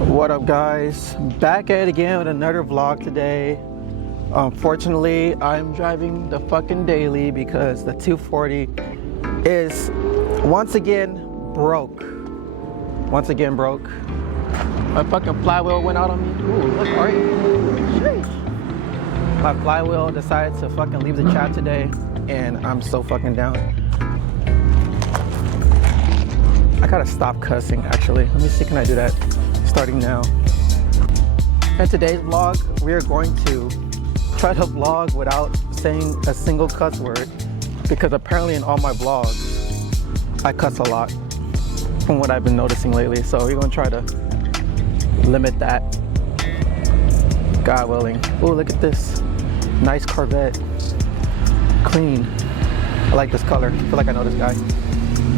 What up, guys? Back at it again with another vlog today. Unfortunately, I'm driving the fucking daily because the 240 is once again broke. My fucking flywheel went out on me. Ooh, look, alright. My flywheel decided to fucking leave the chat today, and I'm so fucking down. I gotta stop cussing, actually. Let me see, can I do that? Starting now. In today's vlog, we are going to try to vlog without saying a single cuss word, because apparently in all my vlogs, I cuss a lot from what I've been noticing lately. So we're gonna try to limit that, God willing. Oh, look at this nice Corvette, clean. I like this color. I feel like I know this guy.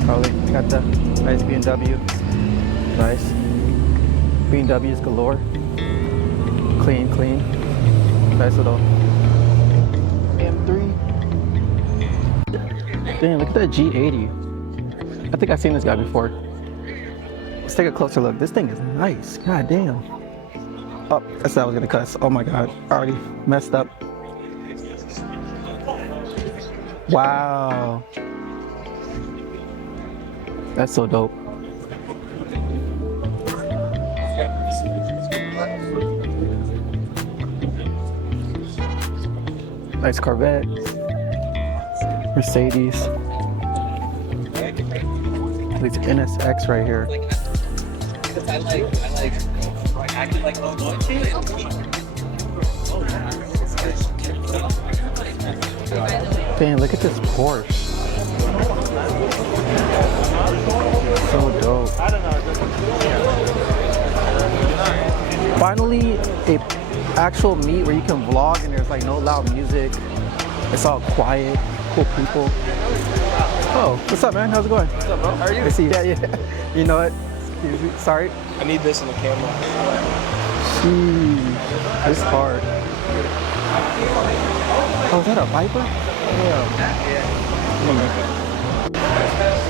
Probably got the nice BMW. Nice BMWs galore. Clean. Nice little M3. Damn, look at that G80. I think I've seen this guy before. Let's take a closer look. This thing is nice. God damn. Oh, I said I was gonna cuss. Oh my God, I already messed up. Wow. That's so dope. Nice Corvette. Mercedes. This NSX right here. I like acting like Damn, look at this Porsche. So dope. Finally, a actual meet where you can vlog and there's like no loud music. It's all quiet, cool people. Oh, what's up, man? How's it going? What's up, bro? How are you? I see. Yeah. You know it. Sorry. I need this in the camera. Jeez, it's hard. Oh, is that a Viper? Yeah.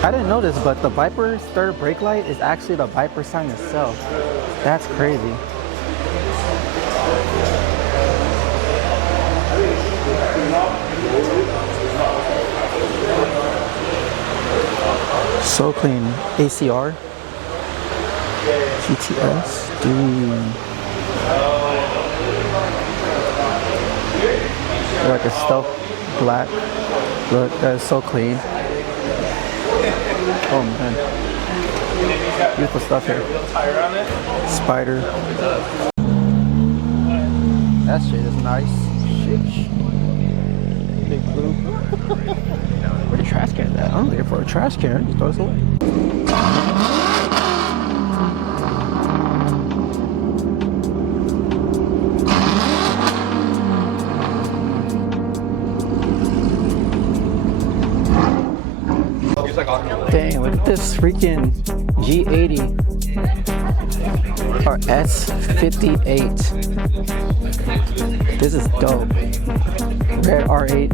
I didn't know this, but the Viper's third brake light is actually the Viper sign itself. That's crazy. So clean. ACR. GTS. Dude. Like a stealth black. Look, that is so clean. Oh man. Beautiful stuff here. Spider. That shit is nice. Shit. Big blue. Where the trash can at? I'm looking for a trash can. Just throw this away. Dang, look at this freaking G80 or S58. This is dope. Red R8.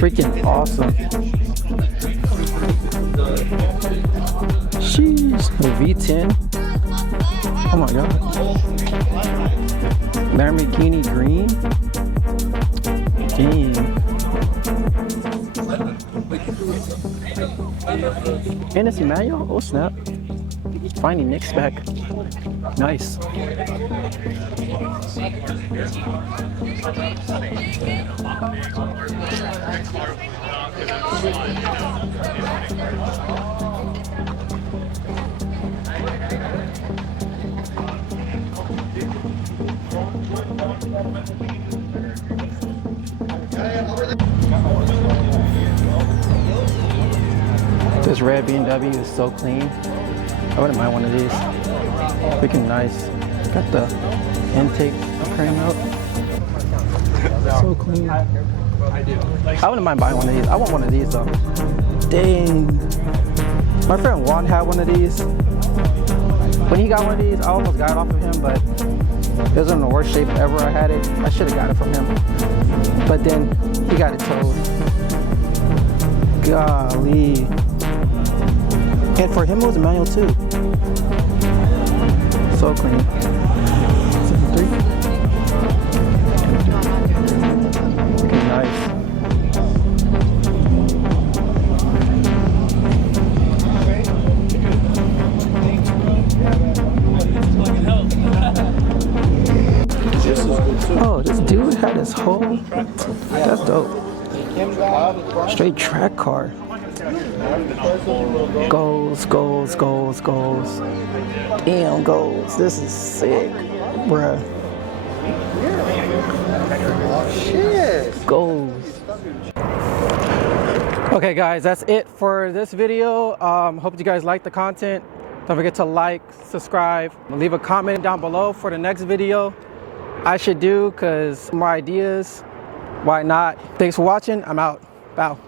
Freaking awesome. Jeez. The V10. Oh my God. Lamborghini green. Damn. And it's manual? Oh snap. Finding Nick's back. Nice. This red BMW is so clean. I wouldn't mind one of these. Freaking nice. Got the intake crank out. So clean. I wouldn't mind buying one of these. I want one of these though. Dang. My friend Juan had one of these. When he got one of these, I almost got it off of him, but it was in the worst shape ever I had it. I should have got it from him. But then he got it towed. And for him, it was a manual too. So so clean. 73. Okay, nice. Oh, this dude had his whole. That's dope. Straight track car. Goals, goals, goals, goals. Damn, goals. This is sick, bruh. Shit. Goals. Okay, guys, that's it for this video. Hope you guys liked the content. Don't forget to like, subscribe, leave a comment down below for the next video I should do, because more ideas. Why not? Thanks for watching. I'm out. Bow.